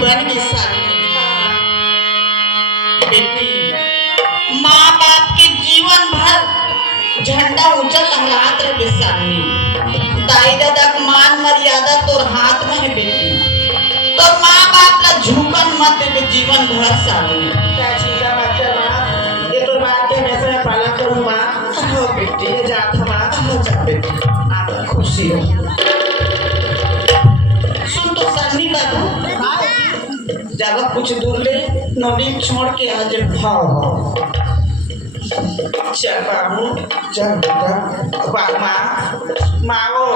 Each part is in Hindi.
बन के साथ बेटी माँ बाप के जीवन भर झंडा ऊंचा लहरात रहे सामने। दाई दादा का मान मर्यादा तोर हाथ में है बेटी। तो माँ बाप ला झुकन मत दे जीवन भर सामने। क्या चीज़ा मत कर माँ, ये तो बात के मैं से पालन करूँ माँ। हो बेटी ये जात माँ, हो जा बेटी आप खुशी हो। सुन तो सामने बाबू जगह कुछ दूर ले नौनी छोड़ के आ जा। हाँ चल बाबू चल बेटा। माँ वो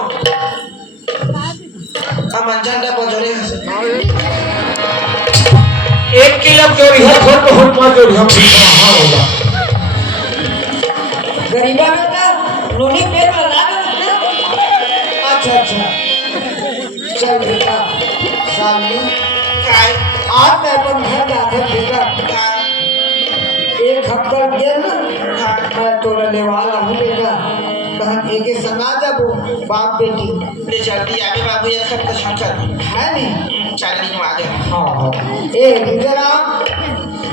अब झंडा बजरे 1 किलो चोरी है घर को हम पाँच चोरी हम हाँ होगा गरीबा बेटा नोनी पेट में ला दे। अच्छा चल बेटा सामने काय आज मैं अपन घर जाकर बेटा एक हफ्ता गेल मैं तोरा लेवाला हूँ बेटा। कहन एक समा जब बाप बेटी ले जल्दी आगे बाबू ये खत का शंकर है नहीं। चल दिन आ गया। हाँ ए गुजराम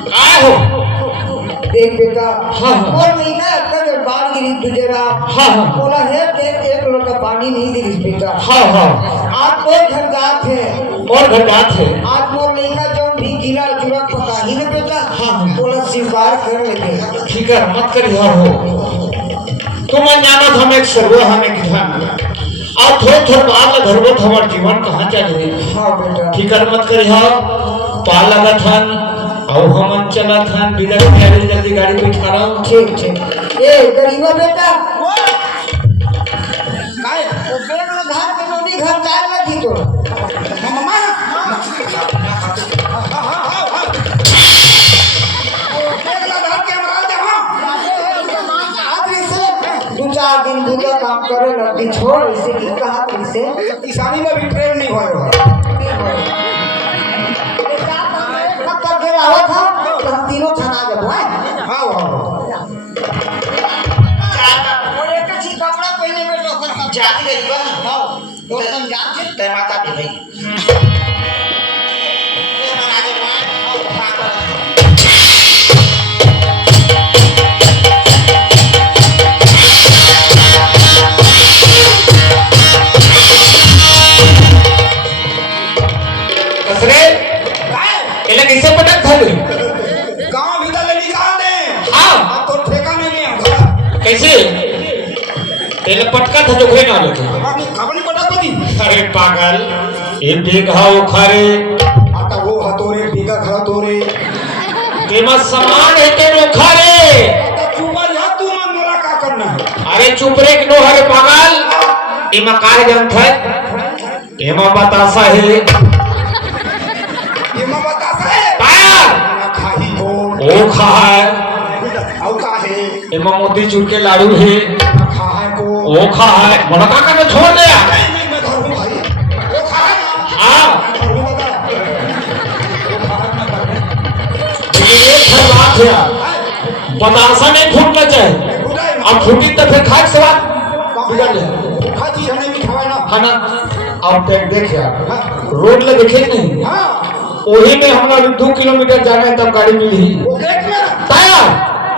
काय हो देख बेटा हाँ। और नहीं ना कल बाढ़ गिरी गुजराम हाँ। बोला है कि एक लोटा पानी नहीं गिरी बेटा। हाँ हाँ आप और घर गात है और घटात है आज मोर नहीं का जो भी गिला जुड़ा पता ही ना बेटा। हाँ। बोला स्वीकार कर लेंगे। ठीक है मत करिए हो तुम जाना हम एक सर्व हमें किसान और थोड़ बात धरबो हमार जीवन कहाँ चले हाँ बेटा ठीक है मत करिए पाल लगा थन और हम चला थन बिना प्यारे जल्दी गाड़ी पे खा रहा हूँ। ठीक ए गरीबा बेटा काय ओ बेग में घर के नोनी घर चार लगी तो मम्मा दो चार दिन बुरा काम करे लगती छोड़ इसे की कहा इसे किसानी में भी ट्रेन नहीं होए पक्का के रहा था तो हम तीनों थाना जब है। हाँ और एक अच्छी कपड़ा पहने में लोग जाती गई बा हां तो संजात थे ते माता भी भाई कसरे इन्हें कैसे पटक था गांव भीतर ले निकाल दे। हाँ अब तो ठेका नहीं आता कैसे तेल पटका था जो ना लोग अपनी खबर नहीं पता पड़ी। अरे पागल ये बेघा उखारे आता वो हतोरे बीघा खा तोरे कीमत समान है तेरे उखारे आता चुप जा तू मन मोला का करना है। अरे चुप रे नो हरे पागल इमा कार जंत है इमा बतासा है ये मां बताता है पाया खाही हो ओ खा है औ का है इमा मोती चूर के लाडू है खा है को ओ खा है मोना काका ने छोड़ दिया नहीं मैं धरू भाई वो खा है हाँ धरू बता वो खा है लेकिन एक हर बात है यार बतासा नहीं फूटना चाहिए बुढ़ाई अब फूटी तो फिर खाए के बाद बिगड़ जाए खा जी हमें मिठाई ना है ना अब देख यार रोड ले देखे नहीं हां वही में हमारा 2 किलोमीटर जाना है तब गाड़ी मिली वो देख मेरा ताया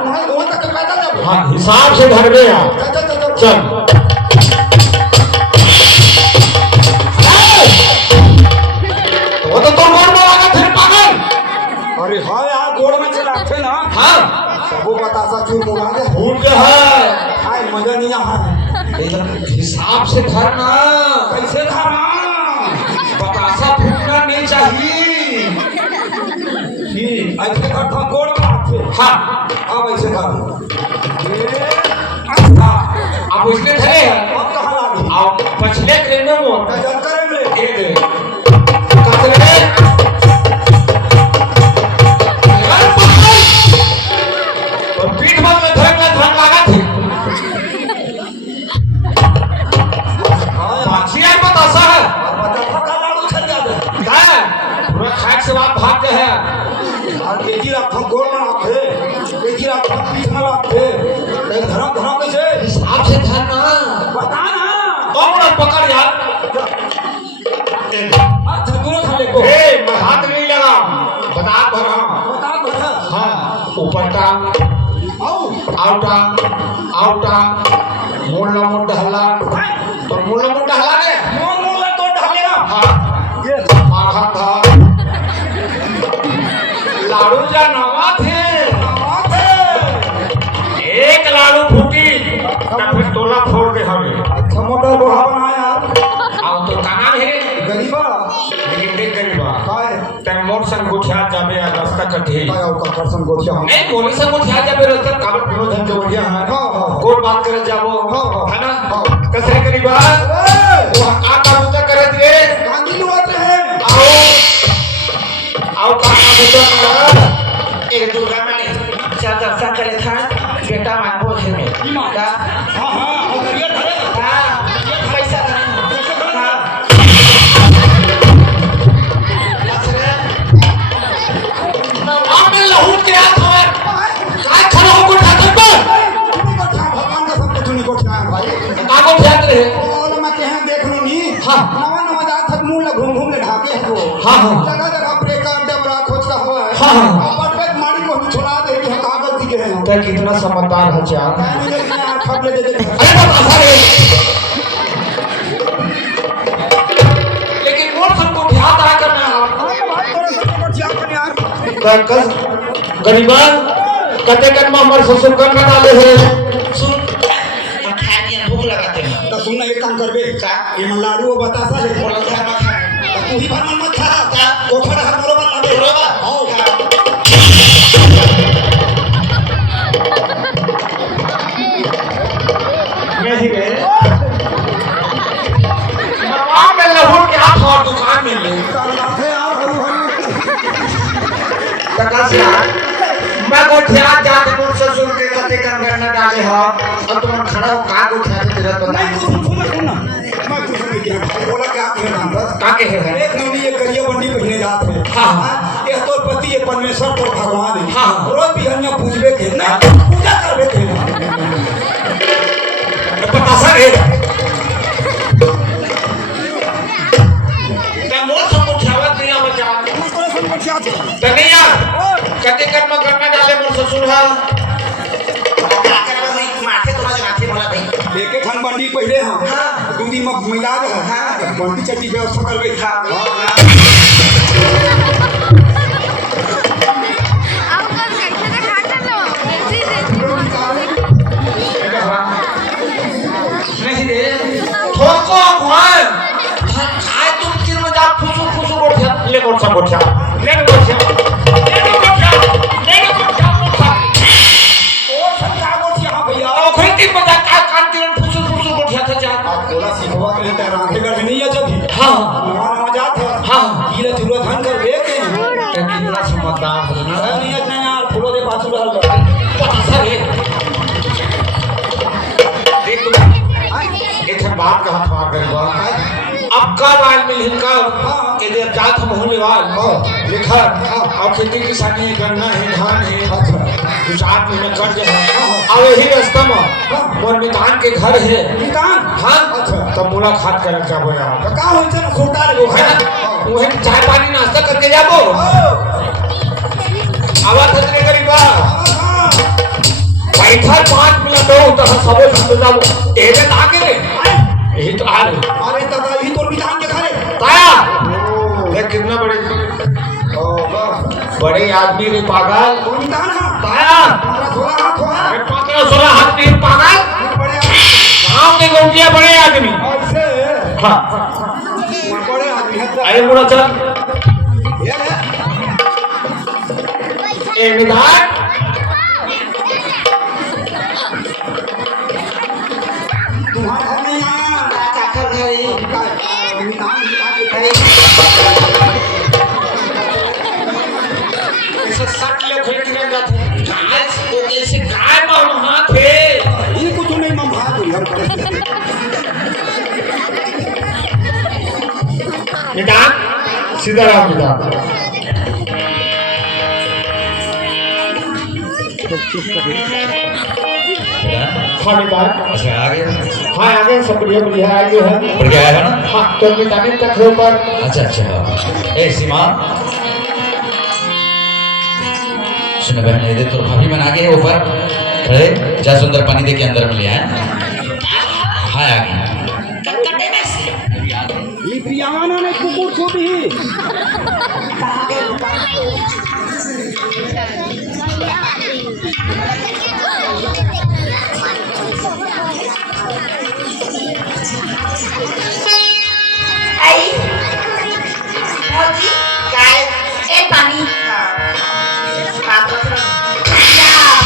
वहां वहां तक पैदल जाओ। हाँ हिसाब से धर गए यार चल चल वो तो तुम मोड़ लगा फिर पागल अरे हां यार गोड़ में चलाते ना हाँ वो बतासा चूर मुड़ा दे भूल गया है हाय मजा नहीं आ हिसाब से धरना कैसे खाना बतासा फूटना नहीं चाहिए ठीक ऐसे करता गोड़ में आते हाँ अब ऐसे खा आप उसने धरे हैं अब कहां लागी आप पछले ट्रेन में वो जब करेंगे ये दे कसरे और पीठ बल में धरना धन लगा थे पाछिया बतासा है बतासा का लाड़ू चल जाते क्या है पूरा खाट से बात भाग गए हैं और एक ही रात गोड़ में आते एक ही रात पीठ में आते एक धरा कैसे हिसाब से धरना बता ना कौन पकड़ यार अच्छा दोनों खा ले को ए मैं हाथ नहीं हटा आउटा आउटा मूल न मुंड हल्ला तो मूल न मुंड हल्ला रे मूल तो ढलेगा हाँ ये मारा था लाड़ू जा नवा थे एक लाड़ू फूटी तब फिर तोला फोड़ दे हमें अच्छा मोटा लोहा बनाया आओ तो काना है गरीबा लेकिन देख गरीबा काय तय मोर संग गोठिया जाबे रास्ता कटे काय का पर्सन गोठिया नहीं मोर संग गोठिया जाबे रास्ता काबर पुरो धन जो बढ़िया है कोण बात करे जाबो है ना कसरे गरीबा वो का बुता करे रे कांगी लुआते हैं आओ का बुता कर एक दुर्गा माने चार दर्शन करे था बेटा मांगो है में का हां हां और करिए धरे हां पैसा हां आपने लहू क्या खबर काय खड़ा हो गुड़ खाते पर भगवान का सब कुछ नहीं कोठा भाई कागो ध्यान रहे और मैं कहां देख लो नी हां नवा नवा जात तक मुंह घूम घूम ले ढाके है वो हां हां जगह जगह ब्रेक का डबरा खोजता हुआ है हाँ, हाँ। और पेट मारी को छोड़ा दे कि का गलती के हैं तो कितना समझदार है चार खट ले दे अरे बाबा सारे लेकिन मोर सबको ध्यान आ करना कस गरीबा कते कन में हमर ससुर कर ना डाले है सुन हम खाने भूख लगाते हैं तो सुन एक काम करबे का ये मन लाडू बतासा है बोला था ना तू ही भर मन मत खा का कोठा हर मोरो बना दे बरोबर हां नहीं रे मामा में लहू के हाथ और दुकान में ले थे यार हरु हरु तकासिया मैं गोठिया जाके मोर ससुर के कते कन करना डाले हो और तुम खड़ा हो का गोठिया के तेरा तो नहीं नहीं सुन मैं कुछ नहीं किया बोला क्या कह रहा था का के है एक नौनी ये करिया बंडी पहने जात है हाँ। ये तो पति ये परमेश्वर तो भगवान है हाँ। रोज बिहनिया पूजबे के ना पूजा करबे के पता सर है मैं मोर सब गोठियावा नहीं आ बचा तनिया कते कन में करना डाले मोर ससुर हा का करबे भाई माथे तोरा जनाथे बोला भाई लेके खन बंडी पहले हां दूधी में मिला दे हां बंडी चट्टी व्यवस्था करबे खा नहीं रे ठोको भगवान खाए तुम किर में जा फुसु फुसु गोठिया ले गोठा गोठिया ले गोठिया और सब का गोठिया भैया ओ खेती में जा का कान किरण फुसु फुसु गोठिया था जा बोला सिखवा के लिए रांधे घर नहीं है जब हां नवा नवा जात है हां गीला चूल्हा धन कर बे के तो कितना समझदार है ना नहीं है नहीं यार फूलो दे पाछू रहल पता सर है देख तुम एक बात का हाथ मार गरीबा अब का वाल मिल हिनका इधर जात हम होने वाल लिखा और खेती किसानी गन्ना है धान है कुछ आठ महीने कर जाए और यही रास्ता में मोर मितान के घर है निकान हाँ अच्छा तो मुलाकात कर जाबो यार का होई छ सोटा ले है ना वही चाय पानी नाश्ता करके जाबो आवाज हजरे गरीबा बैठा 5 मिनट हो तो सबे सुन जाबो एरे आगे रे यही तो आ रहे अरे तका ही तोर विधान के घरे ताया ये कितना बड़े आदमी रे पागल तो विधान हां ताया 16 हाथ हो अरे 15-16 हाथ के पागल बड़े गांव के गौंडिया बड़े आदमी ऐसे हाँ बड़े आदमी है अरे मुड़ा चल ये ले ए विधान तुम्हारा घर नहीं आया काकर घर विधान ऐसे सट ले खोल के जाते गाय को ऐसे गाय मार हाथ है ये कुछ नहीं मम हाथ हुई हम करे निदान सीधा रहा निदान हाँ निदान अच्छा आ गया हाँ आगे सब बढ़िया बढ़िया आगे है बढ़िया है ना हाँ तो निदान तक हो पर अच्छा अच्छा ए सीमा सुन बहन ये तो भाभी बना के ऊपर खड़े जा सुंदर पानी दे के अंदर में ले आए। हाँ आ गई कटकटे में से लिपियाना ने कुकुर को भी कहाँ गए रुपा? आई मौजी काय ए पानी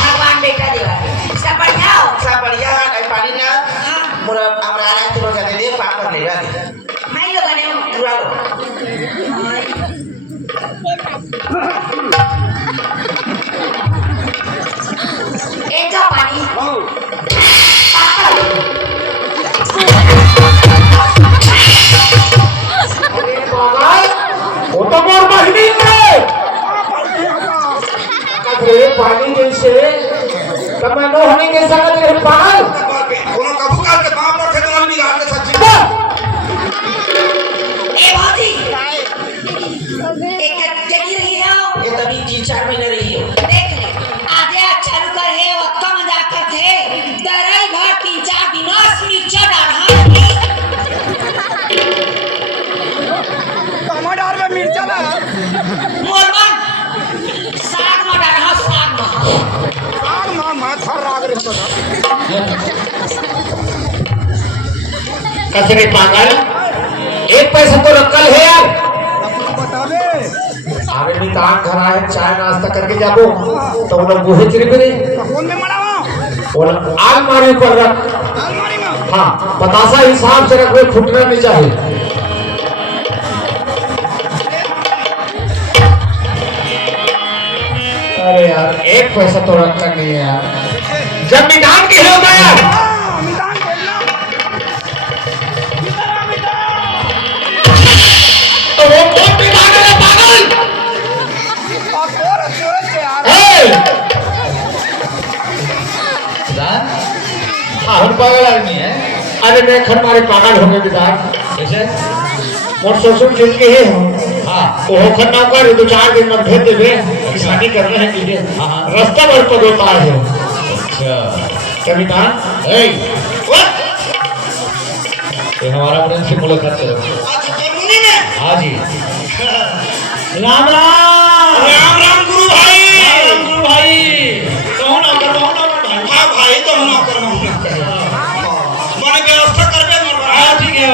भगवान बेटा देवा सब बढ़िया हो? सब बढ़िया है पानी ना मोरा हमरा आना तो जाने दे पाप कर लेगा मैं लोग ने पूरा लो एक जा पानी वो तो मोर बहिनी है अरे पानी जैसे तब मैं नो होने के संग रे पाल कोनो कबू का के बाप पर थे तो भी गाल के सच्ची ए भाजी एक जगी रही है ये तभी 3-4 महीने रही हो देख ले आधे अच्छा रुकर है वो कम जाकर थे दराई भर 3-4 दिनों नीचे डाढ़ा टमाटर में मिर्चा ना मोरबन साग में डाढ़ा साग में आग मां माथा राग रे कसरे पागल एक पैसा तो रखल है यार बता दे अरे नितान घर आए चाय नाश्ता करके जाबो तो उन गोहे चिरी पे फोन में मड़ावा और अलमारी पर रख अलमारी में हाँ बतासा हिसाब से रखो फुटना नहीं चाहिए। अरे यार एक पैसा तो रखा नहीं है यार जब निदान के हो गया मितान बोलना तो वो कौन निदान है पागल और सूरज से यार हाँ हम पागल आदमी है। अरे मैं खर मारे पागल हो गए निदान कैसे और ससुर जिल के ही हूँ हाँ वो होकर ना कर 2-4 दिन में भेज देवे शादी कर रहे हैं तुझे हाँ। रास्ता भर पर होता है अच्छा कविता ए तो हमारा फ्रेंड से मुलाकात करो आज जर्मनी में हाँ जी राम राम राम राम गुरु भाई राम गुरु भाई कौन आकर भाई हां भाई तो ना करना माने व्यवस्था करबे मर हाँ ठीक है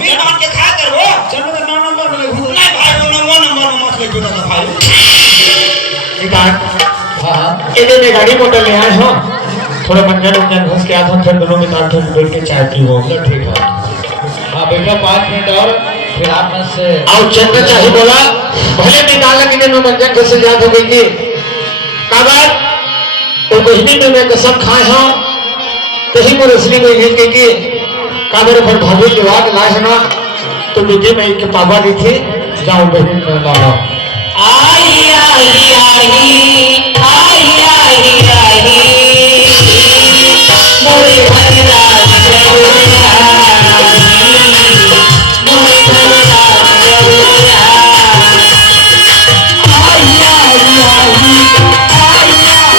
मीर मान के खा करबो चलो तो 9 नंबर में लिखो नहीं भाई वो नंबर में मत लिखो दादा भाई निदान हाँ हाँ इधर में गाड़ी मोटर ले आए हो थोड़ा मंजन घुस के आधा हम फिर दोनों में तार ठोक बैठ के चाय पी हो ठीक है हाँ बेटा 5 मिनट और फिर आप मन से आओ चंद्र चाहिए बोला भले निकाल के दिन में मंजन कैसे याद हो गई थी काबर तो बहनी में मैं कसम खाए हो कहीं को रसली में हिल के कि काबर पर भाभी लिवाद लाश ना तो बेटी में एक पापा दी थी जाओ बहन में लाओ आई आई आई आई आई आई मोरे भगला जरूरा मोरे भगला जरूरा आई आई आई आई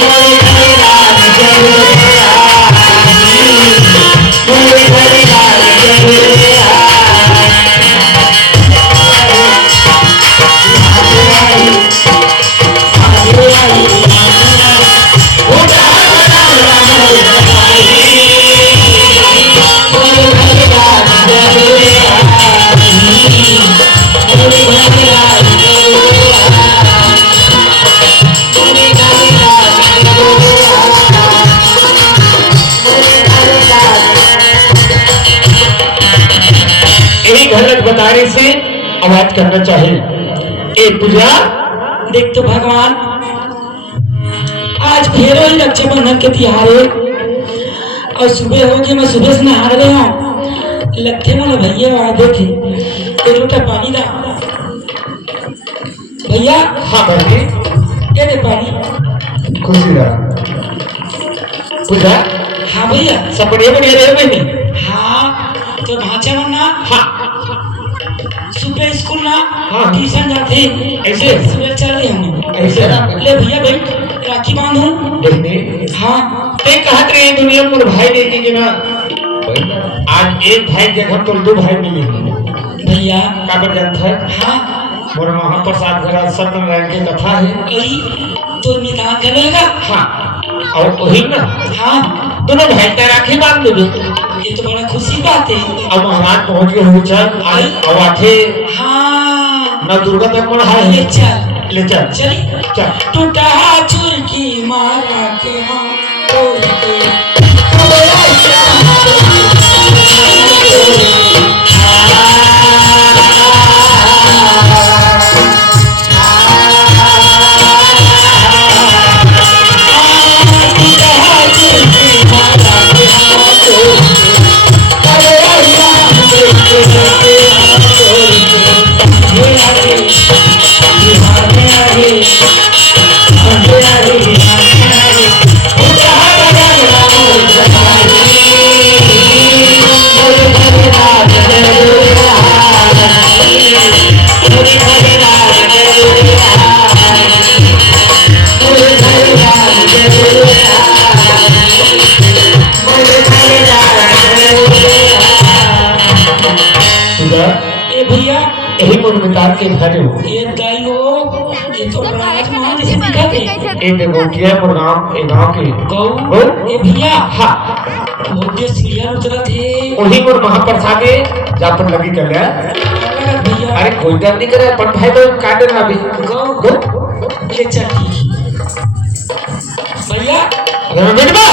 मोरे भगला जरूरा मोरे भगला जरूरा यही गलत बताने से आवाज करना चाहिए एक पूजा देख तो भगवान आज फिर वही रक्षाबंधन के त्योहार है और सुबह हो गई मैं सुबह से नहा रहे हूँ लट्ठे वाला भैया वहां देखे एक लोटा पानी दा भैया हाँ बहनी दे दे पानी खुशी रहा पूजा हाँ भैया सब बढ़िया बढ़िया रहे मैंने हाँ तो भाषा बनना हाँ सुबह सुबह स्कूल ना हाँ। ट्यूशन जाते ऐसे? सुबह चल रहे हम ऐसे ना? ले भैया बैठ राखी बांधू बहने हाँ ते कहत रहे दुनिया में भाई देखे कि ना आज एक भाई देखो तो दो भाई मिले भैया का कर जानता है हाँ मोर महाप्रसाद घरा सत्यनारायण की कथा है वही तो निकाल करेगा हाँ और वही ना हाँ दोनों भाई का राखी बांध देवे ये तो बड़ा खुशी बात है अब महाराज पहुंच गए हो चल आज अब आठे हाँ ना दुर्गा तक मन है ले चल ले चल चली चल टूटा चुरकी मारा के हम तोड़ के ये भैया यही मोर मितार के घर हो ये दाई हो ये तो राजमहल जैसे दिखा थे एक गोटिया मोर गांव एक गांव के गौ गौ? ये भैया हाँ मोटे सीरियल उतरा थे वही मोर महाप्रसादे जा पर लगी कर लिया भैया अरे कोई डर नहीं करे पर भाई तो काटे ना अभी गौ गो ले चल ठीक भैया अरे बेट बा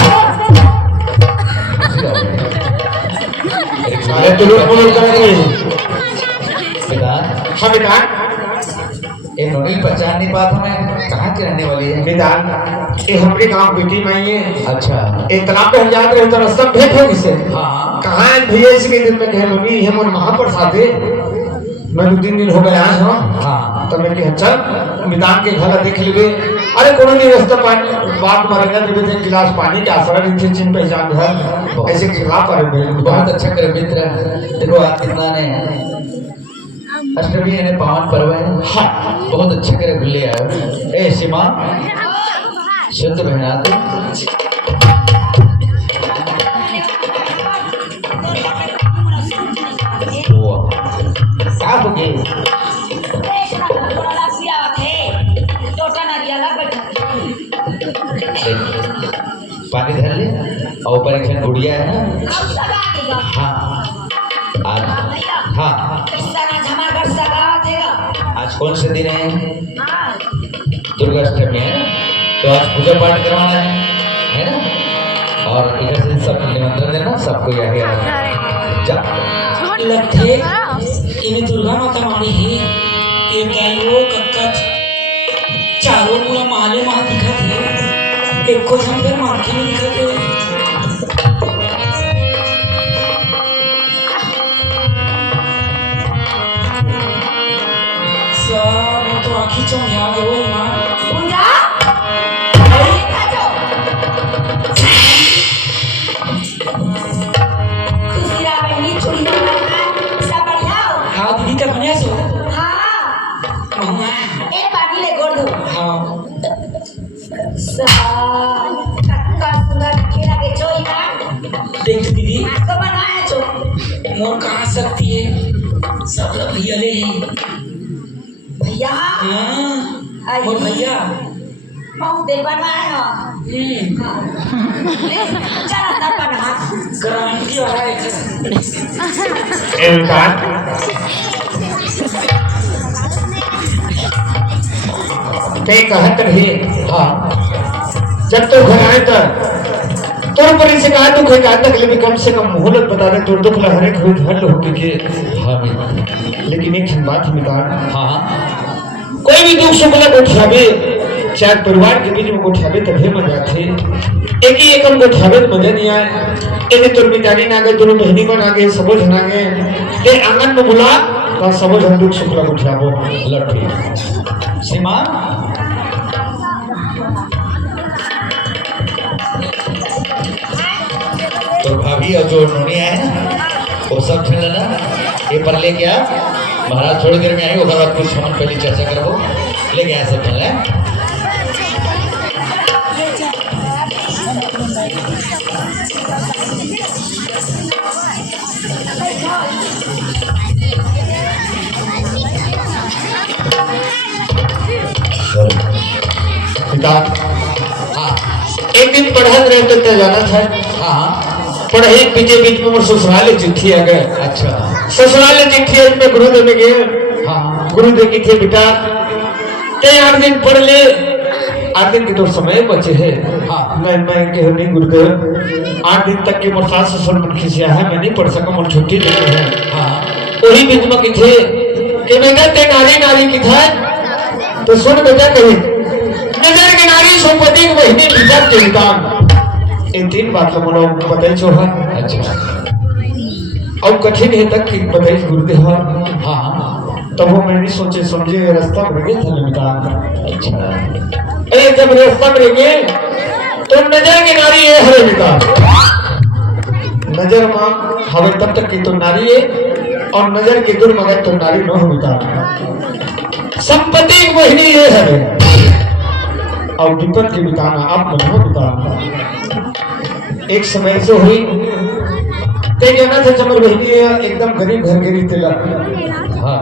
अरे तू लोग बोल करेंगे हाँ बेटा ये नोनी पहचान नहीं पाता मैं कहाँ की रहने वाली है बेटा ये हमारे गांव बेटी में ही है अच्छा एक तालाब पे हम जाते रहे तो रास्ता भेंट हो किसे हाँ कहाँ है भैया इसके दिन में कहे लोनी हम और महाप्रसाद है मैं 2-3 दिन हो गया आया हूँ हाँ तो मैं कहे चल मैदान के घर देख लेबे अरे कोनो नहीं रास्ता पानी बात मारेगा देबे एक गिलास पानी के आसरा नीचे चिन्ह पहचान घर ऐसे खिला पर बहुत अच्छा करे मित्र देखो आज कितना ने अष्टमी ने पावन पर्व है हाँ बहुत अच्छे करे भूले आयो ए सीमा शुद्ध बहना तू क्या हो गई पानी धर ले और ऊपर एक गुड़िया है ना हाँ आज हाँ आज कौन से दिन है दुर्गा अष्टमी है तो आज पूजा पाठ करवाना है ना और इधर से सब निमंत्रण देना सबको यही जा लथे इन्हें दुर्गा माता मानी है ये गायो कक्कच चारों पूरा माले महा दिखा थे एक को हम पे मार्के में दिखा थे सब तो आखी चौंधिया गए वो मां हाँ दीदी का बनिया सो हाँ देख दीदी मोर कहाँ सकती है सब लोग भैया ले हैं भैया हाँ मोर भैया क्रांति वाला एक कई कहत रहे हाँ जब तो घर आए तोर पर इसे कहा दुख है कहा तकलीफ कम से कम मोहलत बता दे तो दुख लहरे कोई धर हो के हाँ लेकिन एक बात है मितार हाँ कोई भी दुख सुख लग उठावे चाहे परिवार के बीच में उठावे तभी मजा थे एक ही एकम उठावे तो मजा नहीं आए एक तोर मितारी ना गए दोनों बहनी को ना गए सबो जना गए ये आंगन में बुला तो सबो जन दुख सुख लग उठावो लठी सीमा तो भाभी और जो नोनी है ना वो सब ठंड ना ये पर ले गया महाराज थोड़ी देर में आई होगा, बात कुछ हम पहले चर्चा करो, लेके आए सब पहले। पिता, हाँ, एक दिन पढ़त रहे तो जाना था। हाँ, पढ़े पीछे बीच में ससुराल चिट्ठी आ गए। अच्छा, ससुराल चिट्ठी में गुरुदेव में गए। हाँ, गुरुदेव की थे बेटा ते 8 दिन पढ़ ले, 8 दिन के तो समय बचे है। हाँ, मैं कह नहीं गुरुदेव, 8 दिन तक के मोर सास ससुर मन खिसिया है, मैं नहीं पढ़ सका, मोर छुट्टी देते हैं। हाँ, वही बीच में किथे कि बेटा ते नारी नारी की था तो सुन बेटा कही नजर के नारी सोपति के बहिनी भीतर चिंतान, इन 3 बात को मनो बताई छोहा। अच्छा, अब कठिन है तक कि बताई गुरुदेव। हाँ, तब वो मैंने सोचे समझे रास्ता में गए थे निकाल। अच्छा, अरे जब रास्ता में गए तो नजर के नारी ये हरे निकाल, नजर मां हवे तब तक की तो नारी है, और नजर की दूर मगर तो नारी न हो बिता। संपत्ति की बहिनी ये है और विपद की बिताना आप मन हो बिताना। एक समय से हुई ते कहना था चमर बहिनी है एकदम गरीब घर के रीते ला। हाँ,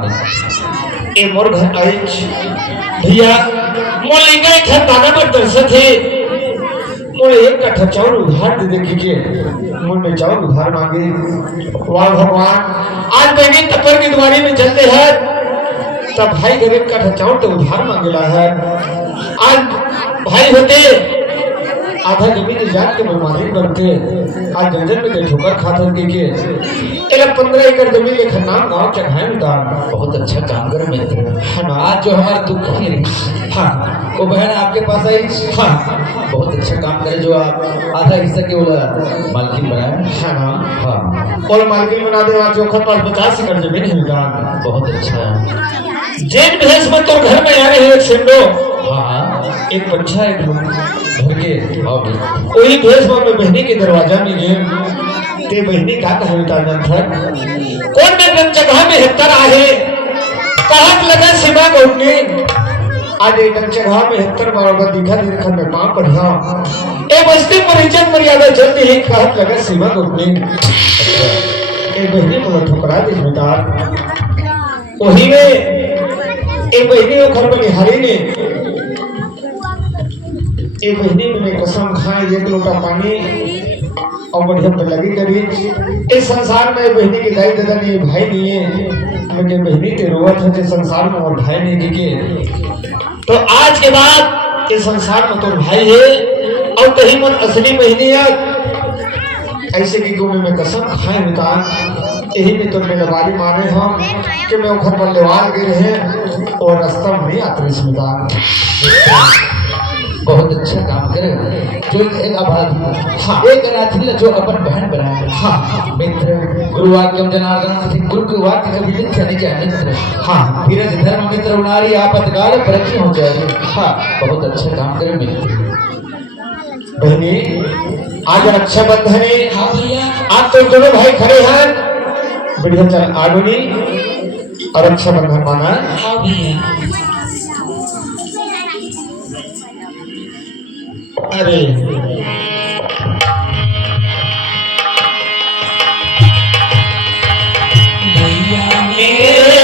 ए मोर घर आई भैया मोले गए घर दाना पर दर्श थे, मोले 1 कट्ठा चावल उधार दे देखी के मुझ में चावल उधार मांगे। वाह भगवान, आज बहनी तपर की दुआरी में चलते हैं तब भाई गरीब का चावल तो उधार मांगेला है। आज भाई होते आधा जमीन जात के मनमानी बनते, आज जंजन में दे ठोकर खाता के एला 15 एकड़ जमीन के नाम गांव चढ़ाए उतार। बहुत अच्छा काम करे मित्र। है ना? आज जो हमारा दुख है, हाँ, वो बहन आपके पास आई। हाँ, बहुत अच्छा काम करे, जो आप आधा हिस्सा के बोला मालकिन बनाए। है ना? हाँ, और मालकिन बना दे, वहाँ चौखट पर 50 एकड़ जमीन है उतार। बहुत अच्छा। जेन भैंस में तो घर में आ रहे हैं एक सेंडो, हाँ, एक पंछा एक घर के और वही भैंस में बहनी के दरवाजा में गए ते बहनी का कहे उतारना था कौन में जगह में हेतर आहे कहत लगा सीमा गौने आज एक जगह में हेतर बारोगा दिखा दिखा में पांव पढ़ा ए बस्ती पर इज्जत मर्यादा जल्दी ही कहत लगा सीमा गौने ए बहनी को ठुकरा दे बेटा। वही में एक बहनी वो घर में निहारी ने एक बहनी में कसम खाए 1 लोटा पानी और बढ़िया पे लगी करी। इस संसार में बहनी के दाई दादा नहीं भाई नहीं है, लेकिन बहनी के रोवत है कि संसार में और भाई नहीं दिखे। तो आज के बाद इस संसार में तो भाई है और कहीं मन असली बहनी है ऐसे की गुमे में कसम खाए बिता। यही में तो मेरे बारी मारे हम कि मैं घर पर लेवाल गए रहे और रास्ता में नहीं आते स्मिता। बहुत अच्छा काम करे, जो एक आबादी। हाँ, एक राथी जो अपन बहन बनाए। हाँ मित्र, गुरु वाक्यम जनार्दन, गुरु के वाक्य कभी लिख नहीं जाए मित्र। हाँ, धीरज धर्म मित्र उनारी आपतकाल परखी हो जाए। हाँ, बहुत अच्छा काम करे मित्र। बहनी आज रक्षाबंधन है। हाँ भैया, आज तो दोनों भाई खड़े हैं, बढ़िया चल आगुनी और रक्षाबंधन माना। हाँ भैया, अरे भैया मेरे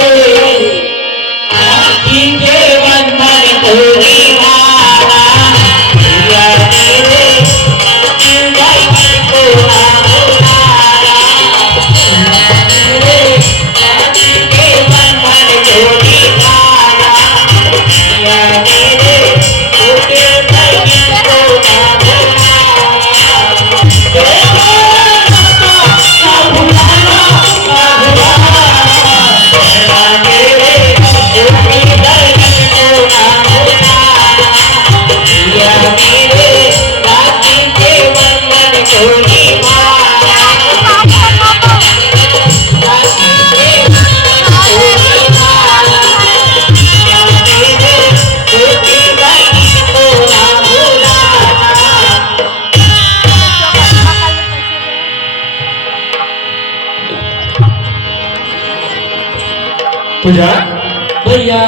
राखी के बंधन तोरी माला, भैया मेरे जिंदगी को ना भुलाया। मेरे राखी के बंधन तोरी माला, भैया मेरे टूटे बंधन को ना भुलाया। पूजा भैया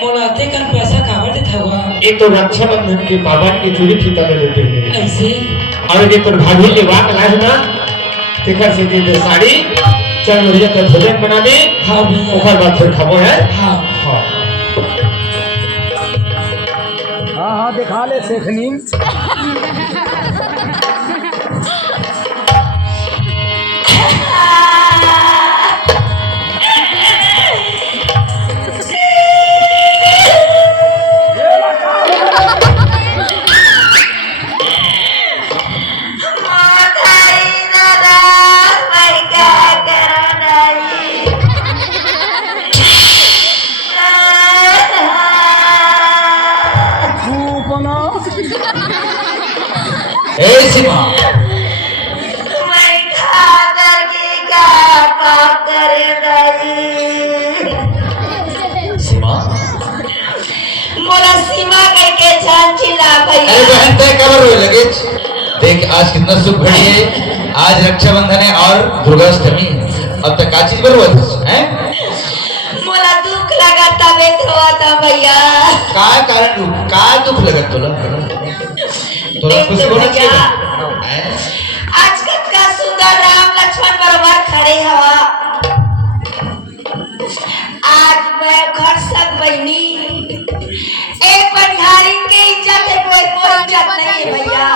मोलाते कन पैसा कावर देता हुआ ये तो रक्षाबंधन के पावन की चूड़ी फीता ले लेते हैं ऐसे और ये तो भाभी ले वाक लाए ना तेकर से दे साड़ी चल भैया तो भोजन बना दे हाँ भैया ओकर बाद फिर खाबो है हाँ हाँ हाँ दिखा ले सेखनी ए सीमा सीमा मोला सीमा करके जान चिल्ला अरे भैया बहन तय कबर रोए लगे देख आज कितना सुख घड़ी है आज रक्षाबंधन है और दुर्गाष्टमी अब तक का चीज बर्बाद है मोला दुख लगा तबे रोता भैया का कारण का दुख लगत तोला तोला देख खुशी तो होना भैया, चाहिए हैं? आज कितना सुंदर राम लक्ष्मण बराबर खड़े हवा आज मैं घर सक बहनी एक पंडारी के इज्जत है कोई इज्जत नहीं है भैया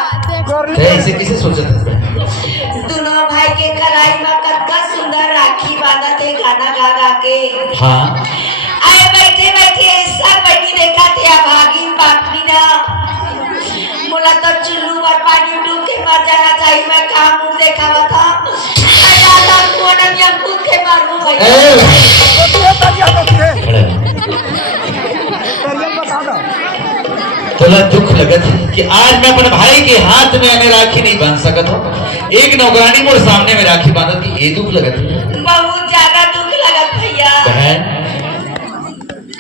ते इसे किसे सोचत है बहन? दोनों भाई के कलाई में कितना सुंदर राखी बांधा थे गाना गा गा के हाँ आए बैठे बैठे सब बहनी देखा थे भागी बाकी ना मोला तो चुल्लू पर पानी डूब के मर जाना चाहिए मैं काम मुंह देखा हुआ था दादा कोना में कूद के मारूं भैया खड़े तोला दुख लगत है कि आज मैं अपने भाई के हाथ में हमें राखी नहीं बांध सकत हो एक नौकरानी मोर सामने में राखी बांधत की ये दुख लगत है बहुत ज्यादा दुख लगत भैया बहन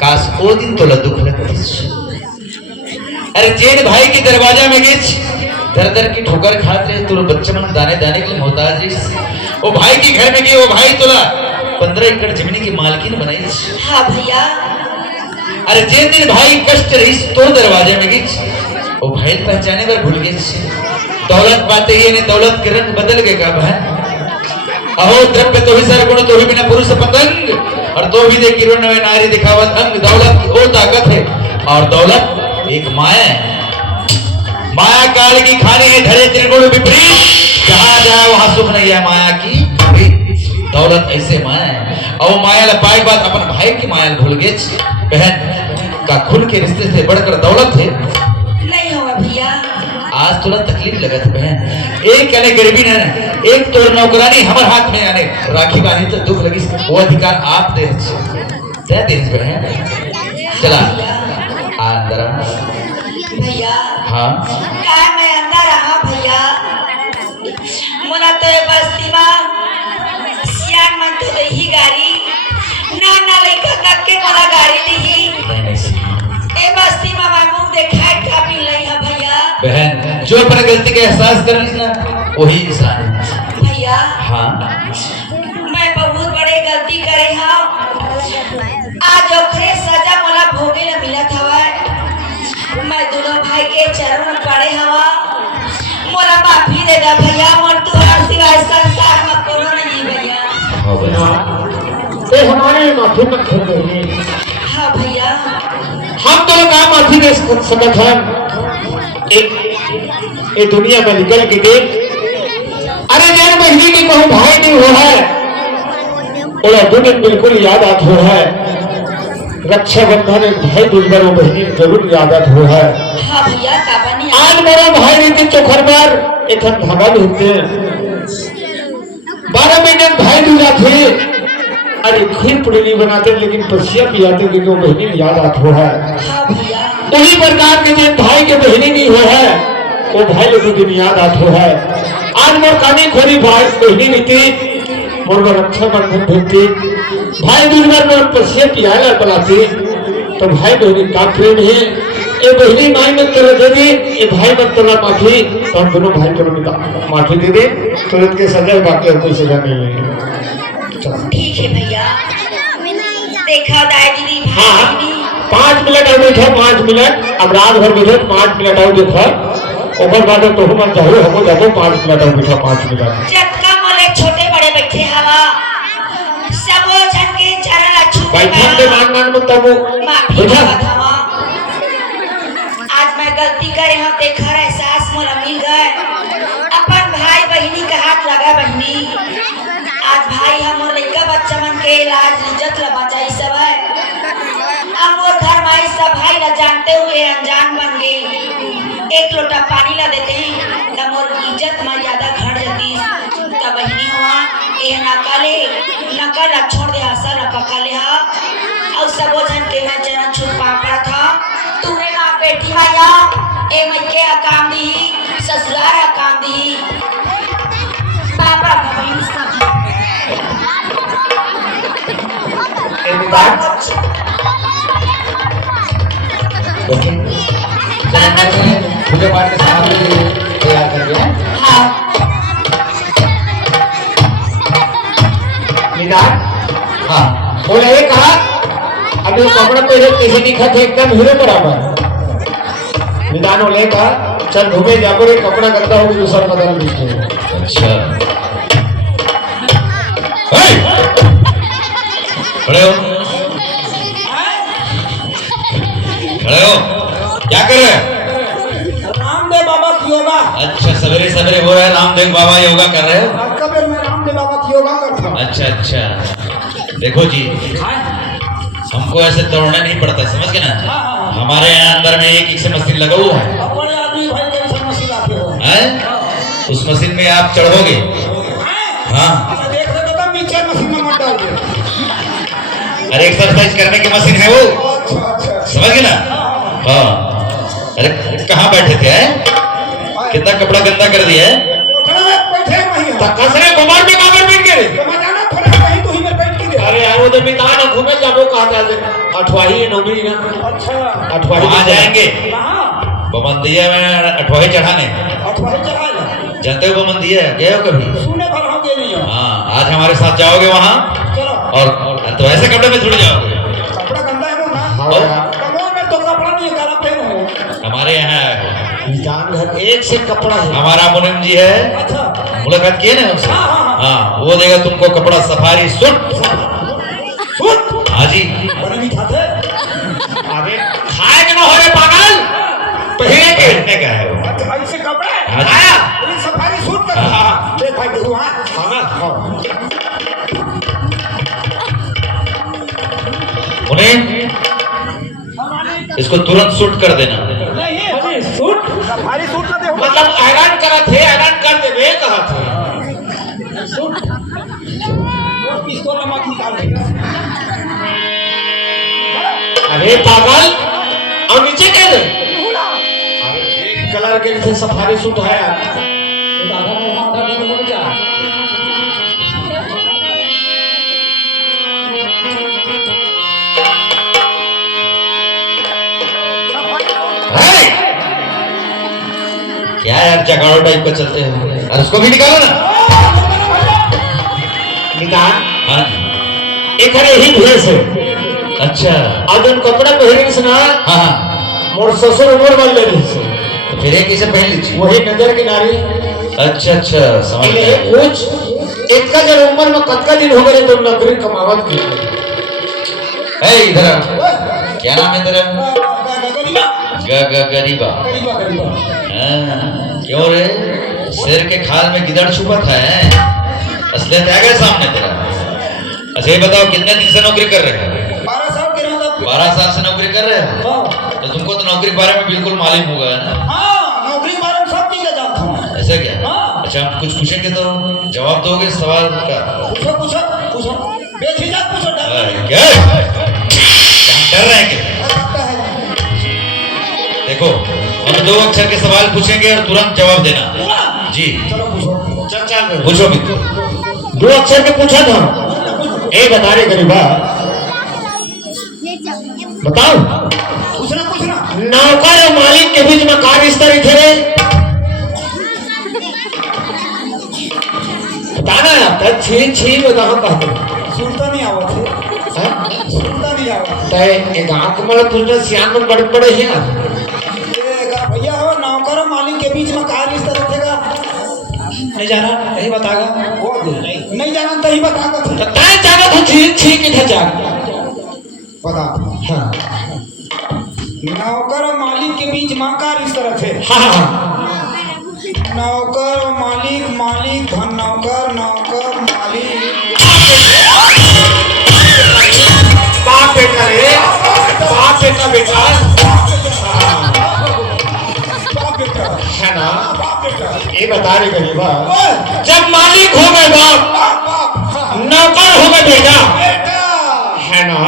काश ओ दिन तोला दुख लगत अरे जेठ भाई के दरवाजा में गिच दर दर की ठोकर खाते रहे तो बच्चे मन दाने दाने के लिए मोहताज रही वो भाई के घर में गए वो भाई तोला 15 एकड़ जमीन की मालकिन बनाई हाँ भैया अरे जे दिन भाई कष्ट रही तो दरवाजे में गिच वो भाई पहचाने पर भूल गए दौलत पाते ही ने दौलत के रंग बदल गए का बहन अहो द्रव्य तो ही सरगुण तो ही बिना पुरुष पतंग और तो भी दे किरण में नारी दिखावत अंग दौलत की ओ ताकत है और दौलत एक माया है माया काल की खाने है धरे त्रिगुण विपरीत जहां जाए वहां सुख नहीं है माया की दौलत ऐसे माया है और माया ला पाए बाद अपन भाई की माया भूल गए बहन का खून के रिश्ते से बढ़कर दौलत है नहीं होगा भैया आज थोड़ा तकलीफ लगा था बहन एक कहने गरीबी न एक तो नौकरानी हमारे हाथ में आने राखी बांधी तो दुख लगी वो अधिकार आप दे बहन चला अंदर भैया हाँ क्या मैं अंदर रहा भैया मोला तो ये बस्ती में सियान मन तो ही गाड़ी ना ना लइका तक के मोला गाड़ी दी ए बस्ती में मैं मुंह देखा क्या भी नहीं है भैया बहन जो अपने गलती का एहसास कर ली ना वही इंसान है भैया हाँ मैं बहुत बड़े गलती करे हाँ आज ओखरे सजा मोला भोगे ला मिला था मैं दोनों भाई के चरण में पड़े हवा मोला माफी दे दा भैया मोर तुहार सिवाय संसार में कोनो नहीं भैया हाँ बहन ये हमारे माफी मत कर देंगे हाँ भैया हम तो का माफी दे सकत हैं ये दुनिया में निकल के देख अरे जैन बहनी की कहूँ भाई नहीं हो है और दुनिया बिल्कुल याद आत हो है रक्षाबंधन भाई दुश्मन वो बहनी जरूर याद आत हो है हाँ भैया का बनी आज मेरा भाई रीति चोखर पर एक धागा ढूंढते 12 महीने भाई दूजा थे अरे खीर पुड़ली बनाते लेकिन पसिया पियाते क्योंकि वो बहनी याद आत हो है हाँ भैया उसी प्रकार के जो भाई के बहनी नहीं हो है वो भाई लोगों की याद आत हो है आज मोर कानी खोरी भाई बहनी नहीं थी मोर रक्षाबंधन भेजती भाई दुश्मन में पसिया पियाला बनाती तो भाई बहनी का प्रेम है ये बहनी माई में तोरा दे दी ये भाई में तोरा माफी तो हम दोनों भाई को माफी दे दे तुरंत के सजा बाकी और कोई सजा नहीं है ठीक है भैया देखा दाई दीदी भाई हाँ बहनी 5 मिनट और बैठे 5 मिनट अब रात भर बैठे 5 मिनट और देखा ओकर बाद तो मत जाओ हमको जाओ 5 मिनट और बैठा 5 मिनट जक्का मोले छोटे बड़े बैठे हवा सबो जन के चरण अच्छू बैठन के मान मत तब माफी बैठा मांगत हवा आज मैं गलती करे हूं देखा एहसास मोला मिल गए अपन भाई बहनी का हाथ लगा बहनी आज भाई हमर लड़का बच्चा मन के इलाज इज्जत ला बचाई सब है अब वो घर माई सब भाई ला जानते हुए अनजान बन गए एक लोटा पानी ला देते हैं तब मोर इज्जत मर्यादा घट जाती तब बहनी हुआ ए नकल ला छोड़ दे आशा ला पका ले हा और सबो जन के मैं चरण छुपा पड़ा था तूने ना बेटी माया ए मैं के काम दी ससुराल काम दी पापा का बहन सब ओके पूजा पाठ के सामग्री तैयार कर दिया हाँ निदान हाँ बोले ये कहा अभी वो कपड़ा पहले कैसे दिखा थे एकदम हीरो बराबर निदान बोले कहा चल घूमे जाओ रे कपड़ा गंदा होगी दूसरा बदल दीजिए अच्छा खड़े हो खड़े हो क्या कर रहे हैं रामदेव बाबा की योगा अच्छा सवेरे सवेरे हो रहा है रामदेव बाबा योगा कर रहे हो कबीर में रामदेव बाबा की योगा करता हूँ। अच्छा अच्छा देखो जी हमको ऐसे दौड़ना नहीं पड़ता समझ गए ना हमारे यहाँ अंदर में एक से मशीन लगा हुआ है बड़े आदमी भाई कभी सब मशीन आते हो हैं? उस मशीन में आप चढ़ोगे हाँ देख रहे तो नीचे मशीन में मत डालिए। अरे एक्सरसाइज करने की मशीन है वो अच्छा अच्छा समझ गए ना हाँ अरे कहाँ बैठे थे कितना कपड़ा गंदा कर दिया है कोठा में बैठे वहीं हम। कसरे कुमार में काबर बन गए तो मजाना थोड़ा वहीं तो ही में बैठ के दे। अरे यार वो तो मितान घूमे जाबो कहा था अठवाही नौकरी ना अच्छा अठवाही वहाँ जाएंगे कहाँ बमंदिया में अठवाही चढ़ाने अठवा चढ़ाएगा जानते हो बमंदिया गए हो कभी सुने भर हम गए नहीं हो। हाँ आज हमारे साथ जाओगे वहाँ चलो और तो ऐसे कपड़े में थोड़ी जाओगे कपड़ा गंदा है वो ना हाँ यार कमों में तो कपड़ा नहीं काला पहन हो। हमारे यहाँ आए हो। निदान घर एक से कपड़ा है हमारा मुनिम जी है अच्छा मुलाकात किए ना उनसे हाँ, हाँ, हाँ वो देगा तुमको कपड़ा सफारी सूट सूट हाँ जी बड़े मीठा थे। अरे खाए के ना हो रे पागल पहले के पहनने का है वो अच्छा ऐसे कपड़े हाँ जी। आया ये सफारी सूट कर हाँ। देख भाई देखो हाँ हाँ मुनिम इसको तुरंत सूट कर देना नहीं सूट सफारी सूट ना देखो मतलब हैरान करा थे हैरान कर दे वे कहा थे सूट वो पिस्तौल नमक निकाल देगा। अरे पागल और नीचे कह दे अरे एक कलर के नीचे सफारी सूट है यार है? क्या यार जगाड़ो टाइप का चलते हो और उसको भी निकालो ना निदान हाँ एक अरे ही भेस है अच्छा और जन कपड़ा पहने से ना हाँ हाँ मोर ससुर उम्र बन ले रही से तो फिर एक इसे पहन लीजिए वही नजर किनारे अच्छा अच्छा समझ इन्हें गया कुछ एक का जब उम्र में कतका दिन हो गए तो नौकरी कमावत की है इधर आओ। क्या नाम है तेरा गरीबा गरीबा गरीबा गरीबा हाँ, क्यों रे शेर के खाल में गिदड़ छुपा था असलियत आ गया सामने तेरा अच्छा ये बताओ कितने दिन से नौकरी कर रहे हो 12 साल के मतलब 12 साल से नौकरी कर रहे हो हाँ तो तुमको तो नौकरी के बारे में बिल्कुल मालूम होगा है ना हाँ नौकरी के बारे में सब चीजें जानता हूँ। ऐसा क्या हाँ। अच्छा हम कुछ पूछेंगे तो जवाब दोगे सवाल का पूछो पूछो पूछो बेझिझक पूछो डर क्या डर रहे हैं क्या देखो हम 2 अक्षर के सवाल पूछेंगे और तुरंत जवाब देना जी चलो पूछो चल चल पूछो मित्र 2 अक्षर के पूछा था ए बता रे गरीबा बताओ पूछना पूछना नौकर और मालिक के बीच में का रिश्ता रखे रे बताना है आप छी छी बताओ कहते सुनता नहीं आवत है हैं सुनता तय गांव के मतलब तुझने सियान में बड़े बड़े हैं भैया हो नौकर और मालिक के बीच में कहा रिश्ता रखेगा? नहीं जाना नहीं बताएगा वो नहीं जाना तो ही बताएगा। तो तय जाना तो ठीक इधर जा बता। हाँ नौकर और मालिक के बीच में का रिश्ता रखे? हाँ नौकर और मालिक, मालिक धन नौकर, नौकर मालिक। बाप बेटा रे, बाप बेटा बेटा है ना। ये बता रही गरीबा, जब मालिक हो गए बाप, नौकर हो गए बेटा, है ना।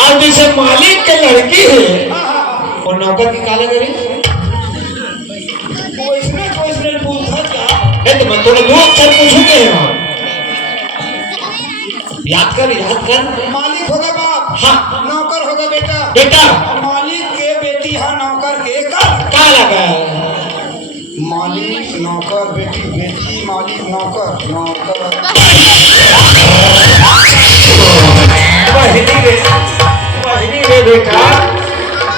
अब जैसे मालिक के लड़की है और नौकर की काले करी इसने पूछा क्या? तो मैं थोड़ा दो अक्षर पूछूंगे याद कर मालिक होगा बाप, हाँ नौकर होगा बेटा। बेटा मालिक के बेटी है नौकर के का क्या लगा मालिक नौकर बेटी, बेटी मालिक नौकर, नौकर बहिनी रे, बहिनी रे बेटा,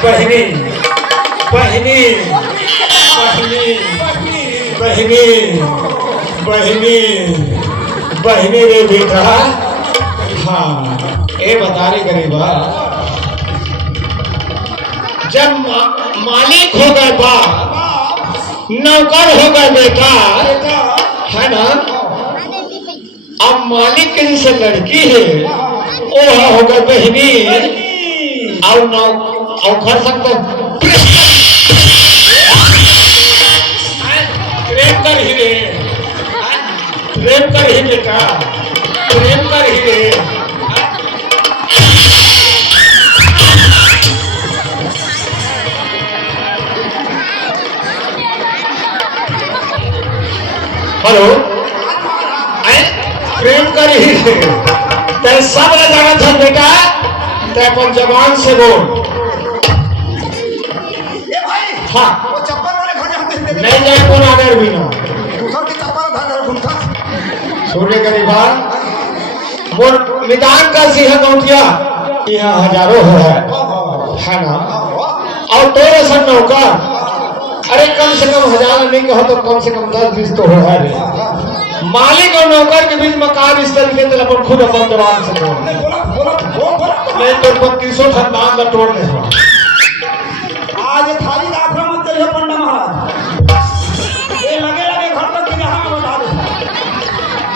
बहिनी बहिनी बहिनी बहिनी बहिनी बहिनी रे बेटा। हाँ ये बता रही गरीबा, जब मालिक हो गए बाप, नौकर हो गए बेटा, है ना। अब मालिक की जैसे लड़की है वो हो गए बहनी और नौ और घर सकते प्रेम कर ही रे, प्रेम कर ही बेटा, प्रेम कर ही रे। हेलो प्रेम कर ही रे, ते सब जाना था बेटा, ते अपन जबान से बोल। हाँ वो चप्पल वाले घर जाते हैं, नहीं जाए कौन आगर भी ना दूसर के चप्पल घर घूमता। सूर्य गरीबा बोल मैदान का सिंह गौटिया यहाँ हजारों है ना। और तेरे सब नौकर, अरे कम से कम 1000 नहीं कहो तो कम से कम 10-20 तो है रे। मालिक और नौकर के बीच मकान इस तरीके से अपन खुद अपन जवान से बोल नहीं तो 3200 खानदान का तोड़ दे। आज थाली का आक्रमण करिए पंडा महाराज, ये लगे लगे घर तक के जहां बता दे।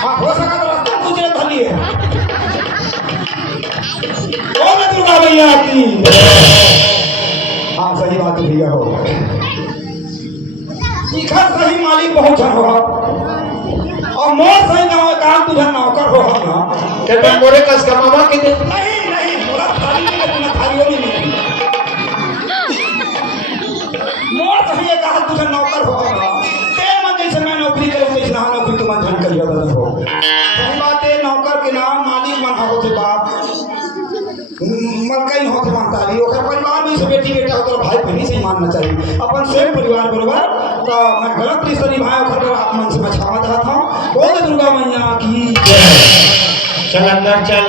हाँ हो सका तो रास्ता पूछे थाली है। बोल दुर्गा भैया की। हाँ सही बात है भैया हो, इखर सही मालिक बहुत जन हो और मोर सही गाँव काम तुझे नौकर हो ना। क्या तुम मोरे कस का मामा के दे नहीं नहीं मोरा थाली नहीं है, थालियों में नहीं मोर सही है कहा तुझे नौकर हो ना। तेरे मन जैसे मैं नौकरी करूँ जैसे ना नौकरी तुम धन करिए बदल हो। सही बात है, नौकर के नाम मालिक बना होते बाप मलकई होते मानता है। ओकर परिवार में से बेटी बेटा होकर भाई बहनी से ही मानना चाहिए अपन सेम परिवार बराबर। तो मैं गलत रिश्ता निभाया ओकर मन से मैं क्षमा चाहता हूँ। बोल दुर्गा मैया की। चल अंदर चल,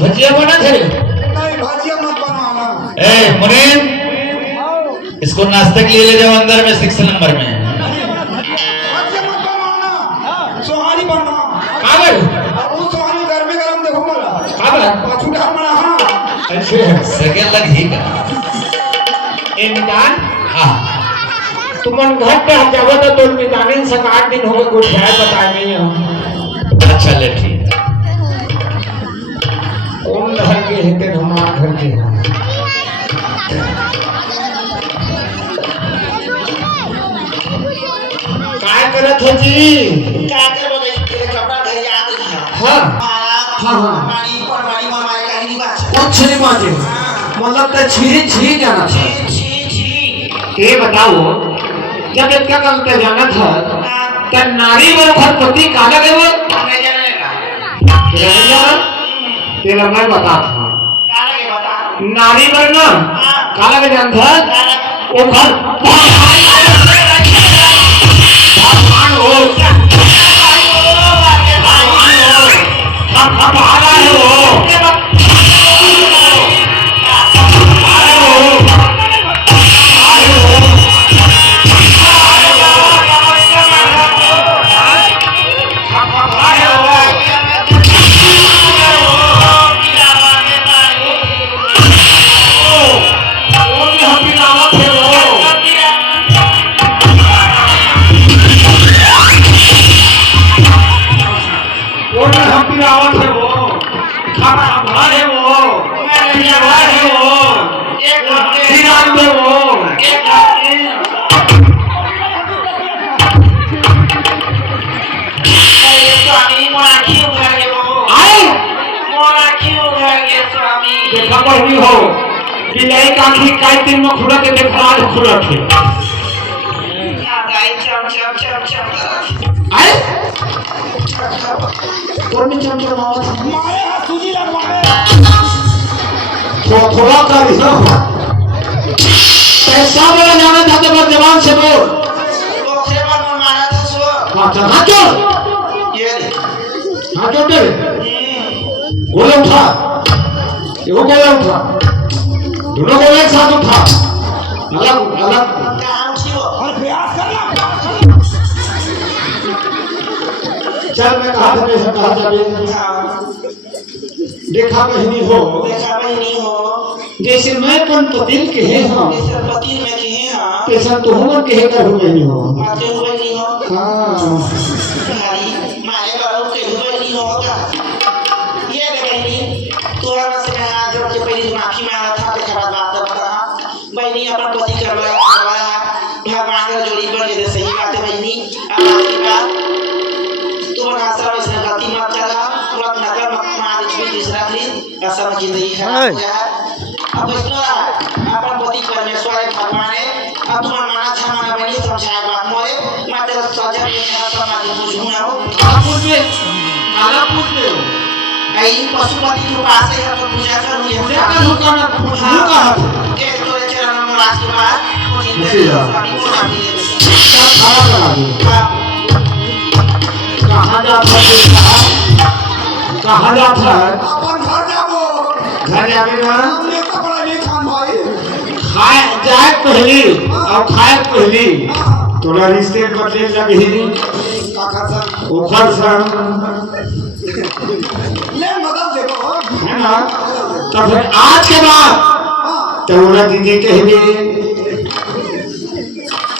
भजिया बना थे। नहीं भाजिया मत बनवाना। ए मुनीम, इसको नाश्ते के लिए ले जाओ अंदर में 6 नंबर में। भाजिया मत बनवाना, सोहारी बनवा। काबर अब वो सोहारी घर में गरम देखो मला काबर पाछू ढाल मना। हाँ ऐसे है सगे लग ही का। ए मैदान हाँ तुमन घर पे हम जावे तो तोर मैदान से 8 दिन हो गए कुछ है बताए नहीं हम। अच्छा ले ठीक है। कौन घर के है ते हमार घर के हैं। काय करत हो जी? क्या कर बोले तेरे कपड़ा घर याद नहीं है। हाँ हाँ मारी पर मारी मारी का ही बात है। कुछ नहीं माजे मतलब तो छी जाना था। छी छी ये बताओ जब इतना कल पे जाना था तब नारी वर खरपति काला गए वो नहीं जानेगा तेरा मैं बता था क्या लगे बता। नारी वर ना काला के जान था वो घर हम आ रहा है वो आँखी काय दिन में खुला के देख आज खुला थे गाय चम चम चम चम आए कौन में चमचम आवाज मारे हाथ सूजी लगवाए थोड़ा कर दिया पैसा वाला जाना था तो बस जवान से बोल पोखरे में मारा था सो हाँ चल हाँ चल ये हाँ चल दे गोले उठा ये गोले उठा दोनों गोले एक साथ उठा अलग अलग कहाँ उठी हो और प्रयास करना चल मैं कहा था मैं कहा था देखा बहनी हो देखा भाई नहीं हो जैसे मैं कौन पतिल के हैं हाँ जैसे पति में कहे हाँ ऐसा तो हम कहे कर हो बहनी हो आते हुए नहीं हो हाँ भाई मारे बाबू के हुए नहीं होगा ये बहनी तू हमारे से मैं हाथ जोड़ के पहले माफी मांगा था फिर खराब बात बता बहनी अपना पति करवाया भगवान का जोड़ी बन गए सही बात है बहनी अब आपकी बात तू बना सब इसने गलती मत करा तुरंत नकल मत मार भी तीसरा दिन ऐसा जिंदगी खराब हो जाए अब इसको अपना पति परमेश्वर है भगवान है अब तुम्हारा माना था माना बहनी समझाए बात मोरे मैं तेरा सजा में सब मार पूछूं ना हो आला पूछ ले आई पशुपति के पास है तो पूजा करूं ये क्या करूं करना पूछ लूं कहां के तोरे चरण में राज के बाद उसी जा। स्वामी को माफी दे दे क्या खड़ा करा दे कहां जाता है कहां जाता है अपन घर जाबो घर जाके ना हमने कपड़ा नहीं खान भाई खाए जाए पहली और खाए पहली तोरा रिश्ते बदले लगी काका सर ओखर संग ले मदद देखो है ना तो फिर आज के बाद तोरा दीदी कहबे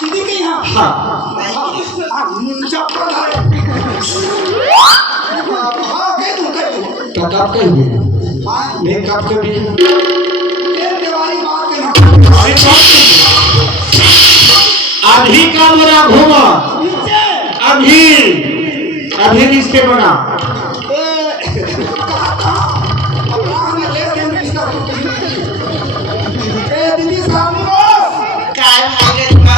दीदी के यहाँ हाँ चप्पल है हाँ कह दूँ तो कब कहबे नहीं कब कभी एक दिवाली बाद के ना अभी का मेरा घूमा अभी अभी रिश्ते बना दीदी सामने काय भाई का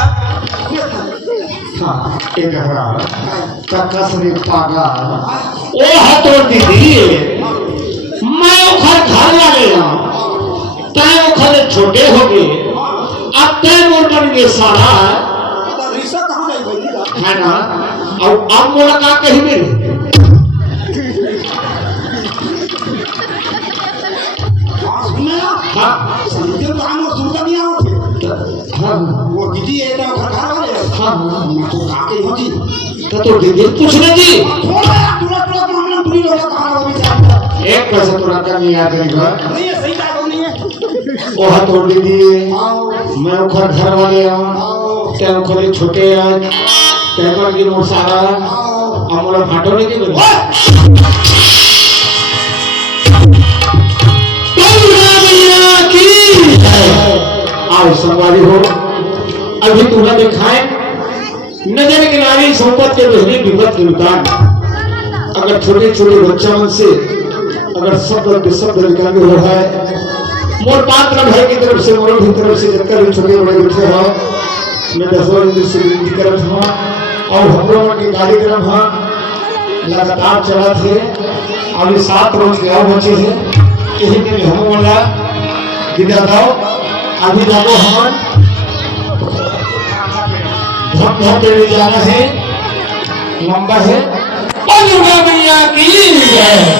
हाँ एक कक्का से पागल ओ है तो दीदी मैं उखर घर वाले तय उखर छोटे हो गए अब तय मोर बन गए सारा रिश्ता कहाँ गई भाई है ना और अब मोला का कही मेरे हाँ समझे तो हम और दुर्गा नहीं आओगे हाँ वो दीदी है ना घर वाले हाँ तो आके होती तो दीदी पूछने दी थोड़ा तुरंत हमने पूरी लोग कहाँ हो भी जाए एक पैसा तुरंत का नहीं याद करेगा नहीं है सही बात नहीं है वो हाथ तोड़ दीदी आओ मैं उखर घर वाले हूँ आओ ते उखर छोटे हैं तेरे की मोर सारा आओ अमोला फाटो नहीं के बोले आओ संवादी हो अभी तुम्हें दिखाए नजर किनारी संपत के बहरी विपत के उतार अगर छोटे छोटे बच्चों से अगर शब्द शब्द निकाल हो रहा है मोर पात्र भाई की तरफ से मोर की तरफ से जब भी छोटे बड़े बैठे हो मैं दसों इंद्र से विनती करत हूँ और हम लोगों के कार्यक्रम लगातार चला थे अभी 7 रोज गया बचे हैं यही दिन हम वाला विदा दो अभी जाओ हम धम धम पे जाना है लंबा है और दुर्गा मैया की जय।